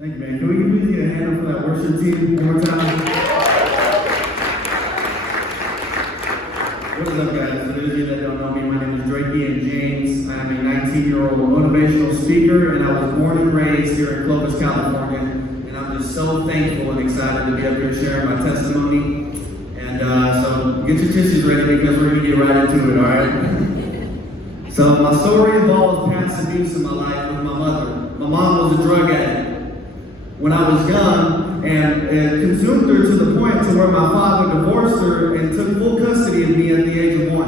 Thank you, man. Can we please get a hand up for that worship team one more time? What is up, guys? For those of you that don't know me, my name is Drakey and James. I am a 19-year-old motivational speaker, and I was born and raised here in Clovis, California. And I'm just so thankful and excited to be up here sharing my testimony. And so get your tissues ready because we're going to get right into it, all right? So my story involves past abuse in my life with my mother. My mom was a drug addict when I was young, and it consumed her to the point to where my father divorced her and took full custody of me at the age of 1.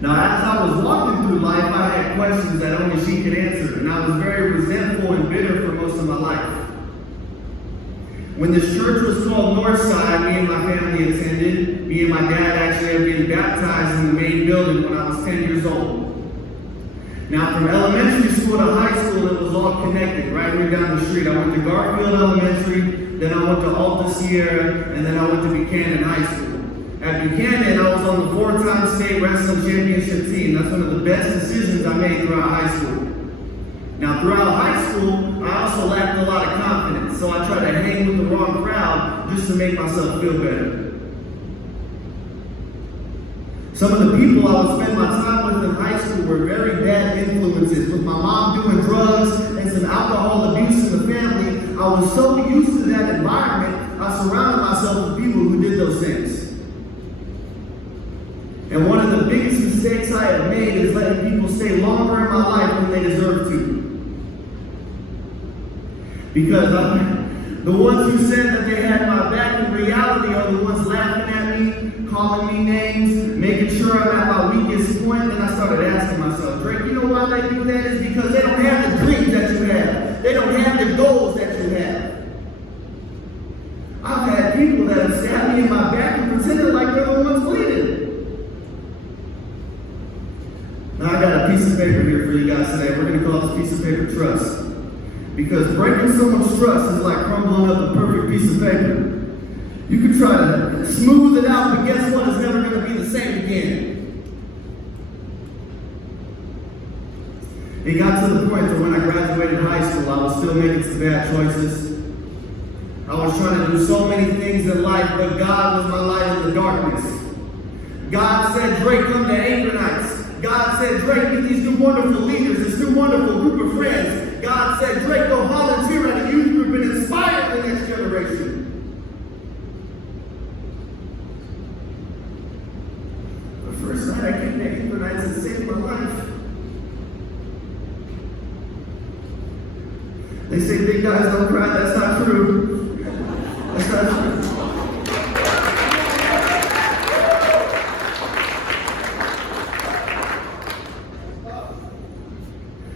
Now, as I was walking through life, I had questions that only she could answer, and I was very resentful and bitter for most of my life. When this church was called Northside, me and my family attended. Me and my dad actually had been baptized in the main building when I was 10 years old. Now, from elementary school to high school, it was all connected, right here down the street. I went to Garfield Elementary, then I went to Alta Sierra, and then I went to Buchanan High School. At Buchanan, I was on the 4-time state wrestling championship team. That's one of the best decisions I made throughout high school. Now, throughout high school, I also lacked a lot of confidence, so I tried to hang with the wrong crowd just to make myself feel better. Some of the people I would spend my time with in high school were very bad influences, with my mom doing drugs and some alcohol abuse in the family. I was so used to that environment, I surrounded myself with people who did those things. And one of the biggest mistakes I have made is letting people stay longer in my life than they deserve to. Because the ones who said that they had my back in reality are the ones laughing at me, calling me names, making sure I'm at my weakest point. And I started asking myself, Drake, you know why they do that? Is because they don't have the dreams that you have. They don't have the goals that you have. I've had people that have stabbed me in my back and pretended like they're the ones bleeding. Now I got a piece of paper here for you guys today. We're going to call this piece of paper trust. Because breaking someone's trust is like crumbling up a perfect piece of paper. You can try to smooth it out, but guess what? It's never going to be the same again. It got to the point that when I graduated high school, I was still making some bad choices. I was trying to do so many things in life, but God was my light in the darkness. God said, Drake, come to Anchor Nights. God said, Drake, meet these new wonderful leaders, this new wonderful group of friends. God said, Drake, go volunteer at a youth group and inspire the next generation. The first night I came to Anchor Nights and saved my life. They say big guys don't cry. That's not true. That's not true.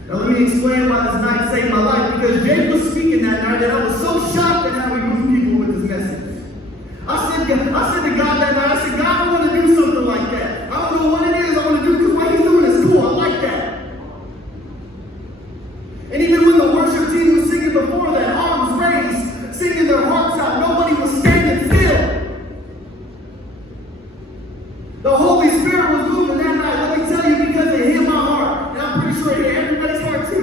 Now let me explain why this night saved my life, because Jake was speaking that night and I was so shocked at how he moved people with his message. I said to God that night, I said, God, I want to do something like that. I don't know what it is I want to do, because what he's doing is cool. I like that. And even when the worship team was singing before that, arms raised, singing their hearts out, nobody was standing still. The Holy Spirit was moving that night, let me tell you, because it hit my heart. And I'm pretty sure it hit everybody's heart too.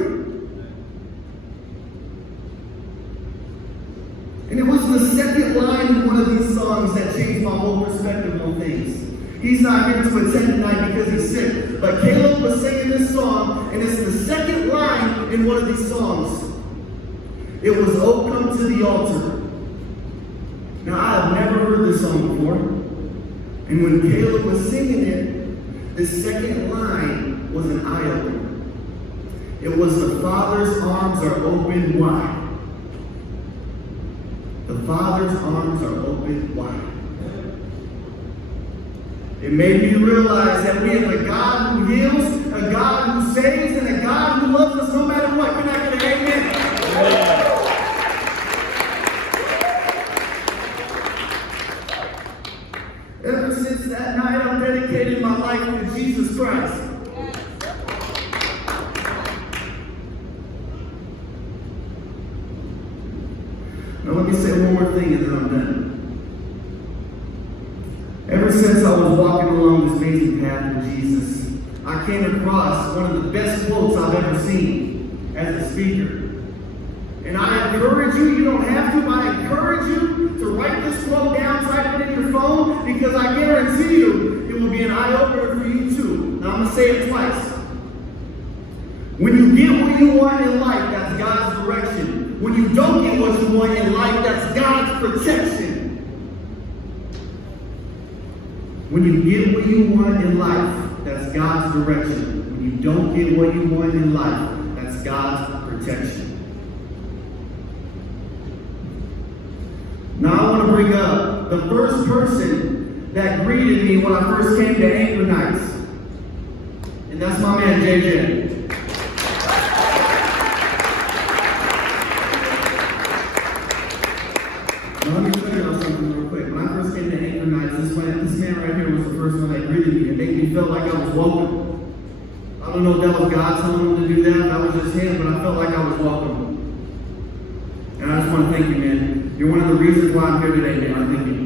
And it was the second line in one of these songs that changed my whole perspective on things. He's not here to attend tonight because he's sick. But Caleb was singing this song, and it's the second line in one of these songs. It was, "Oh, come to the altar." Now, I have never heard this song before. And when Caleb was singing it, the second line was an eye-opener. It was, "The Father's arms are open wide." The Father's arms are open wide. It made me realize that we have a God who heals, a God who saves, and a God who loves us no matter what. Can I get an amen? Ever since that night, I've dedicated my life to Jesus Christ. Now let me say one more thing and then I'm done. Ever since I was walking along this amazing path with Jesus, I came across one of the best quotes I've ever seen as a speaker. And I encourage you, you don't have to, but I encourage you to write this quote down, type it in your phone, because I guarantee you it will be an eye-opener for you too. Now I'm going to say it twice. When you get what you want in life, that's God's direction. When you don't get what you want in life, that's God's protection. When you get what you want in life, that's God's direction. When you don't get what you want in life, that's God's protection. Now I want to bring up the first person that greeted me when I first came to Anchor Nights. And that's my man, JJ. Now let me tell y'all something real quick. When I first came to Anchor Nights, this man right here was the first one that greeted me and made me feel like I was welcome. I don't know if that was God telling him to do that, that was just him, but I felt like I was welcome. And I just want to thank you, man. You're one of the reasons why I'm here today, man. I thank you.